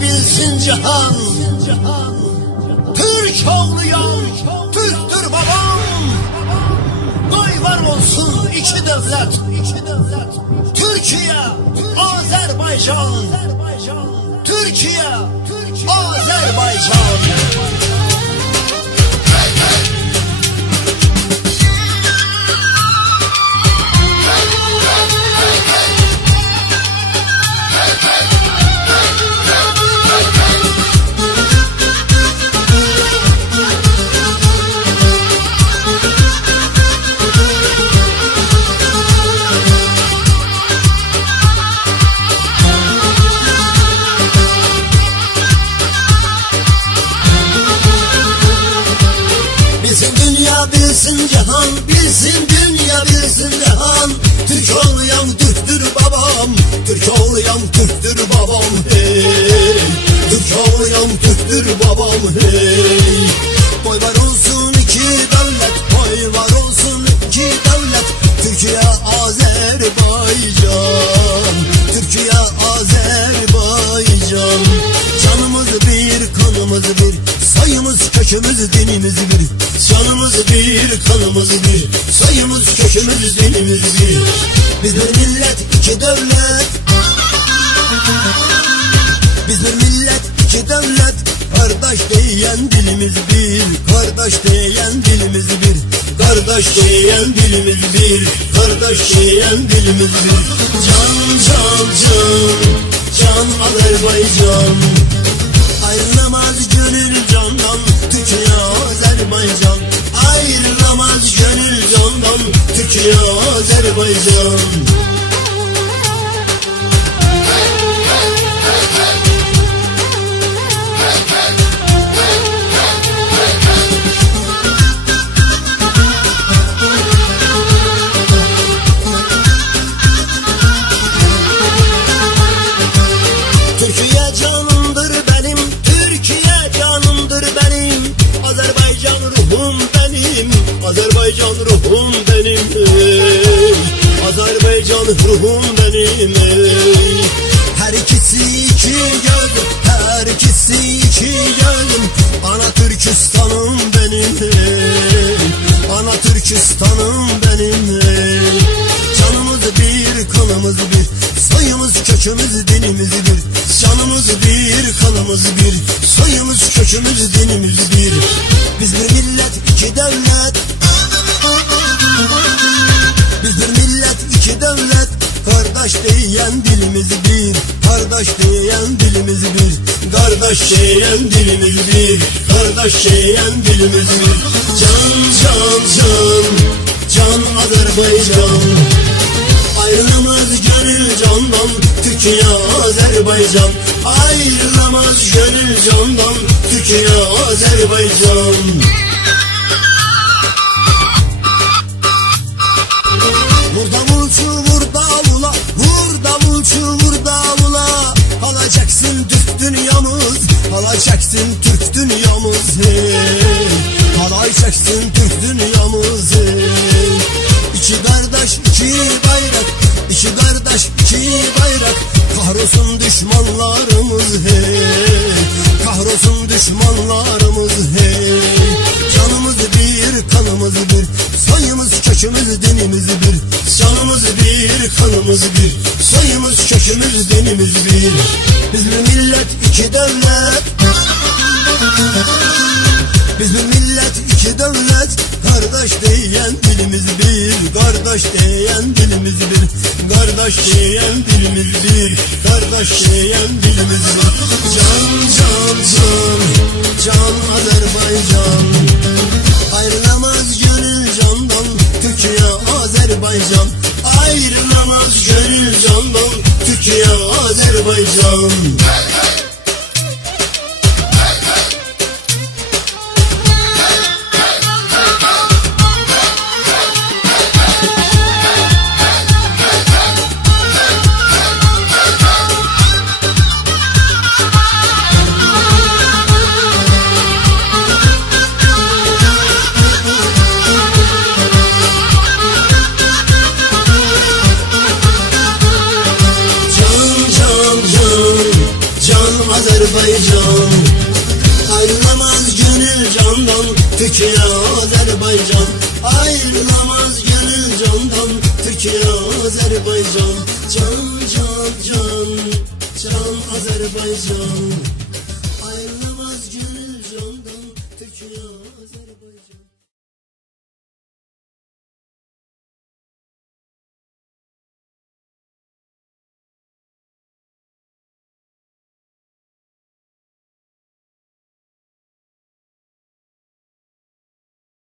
dünya bilsin cihan, Türk oğluyam, Türktür babam. Qoy var olsun iki devlet, Türkiye, Azerbaycan. Türkiye, Azerbaycan. Bilsin cihan, bilsin dünya, bilsin cihan. Türk oğluyam, Türktür babam. Türk oğluyam, Türktür babam, hey. Türk oğluyam, Türktür babam, hey. Boy var olsun iki devlet, boy var olsun iki devlet. Türkiye, Azerbaycan. Türkiye, Azerbaycan. Canımız bir, kanımız bir, sayımız, kökümüz, dinimiz bir. Canımız bir, kanımız bir, sayımız, kökümüz, dinimiz bir. Biz bir millet, iki devlet. Biz bir millet, iki devlet. Kardeş diyen dilimiz bir, kardeş diyen dilimiz bir. Kardeş diyen dilimiz bir, kardeş diyen dilimiz bir. Can, can, can, can Azerbaycan. Ayrılamaz gönül candan, Türkiye, Azerbaycan. Ayrılamaz gönül candan, Türkiye, Azerbaycan. Türkiye canımdır benim, Türkiye canımdır benim. Azerbaycan ruhum benim, Azerbaycan ruhum benim, ey. Azerbaycan ruhum benim, ey. Her ikisi iki gözüm, her ikisi iki gözüm. Ana Türkistan'ım benim, ey. Ana Türkistan'ım benim, ey. Canımız bir, kanımız bir, soyumuz, kökümüz, dinimiz bir. Canımız bir, kanımız bir, soyumuz, kökümüz, dinimiz bir. Biz bir millet, iki devlet. Biz bir millet, iki devlet. Kardeş diyen dilimiz bir, kardeş diyen dilimiz bir. Kardeş diyen dilimiz bir, kardeş diyen dilimiz bir. Can, can, can, can Azerbaycan. Ayrılamaz gönül candan, Türkiye, Azerbaycan. Ayrılamaz gönül candan, Türkiye, Azerbaycan. Vur davulcu, vur davula, vur davulcu, vur davula. Alacaksın Türk dünyamız, alacaksın Türk dünyamız, hey. Alacaksın Türk dünyamız, hey. İki kardeş, iki bayrak, iki kardeş, iki bayrak. Kahrolsun düşmanlarımız, hey. Kahrolsun düşmanlarımız, hey. Canımız bir, kanımız bir, soyumuz, kökümüz, dinimiz bir. Canımız bir, kanımız bir, soyumuz, kökümüz, dinimiz bir. Biz bir millet, iki devlet. Biz bir millet, iki devlet. Kardeş diyen dilimiz bir, kardeş diyen dilimiz bir. Kardeş diyen dilimiz bir, kardeş diyen dilimiz bir. Can, can, can, can Azerbaycan. Ayrılamaz gönül candan, Türkiye, Azerbaycan. Ayrılamaz gönül candan, Türkiye, Azerbaycan. Azerbaycan. Ayrılamaz gönül candan Türkiye Azerbaycan. Ayrılamaz gönül candan Türkiye Azerbaycan. Can can can can Azerbaycan. Ayrılamaz gönül candan Türkiye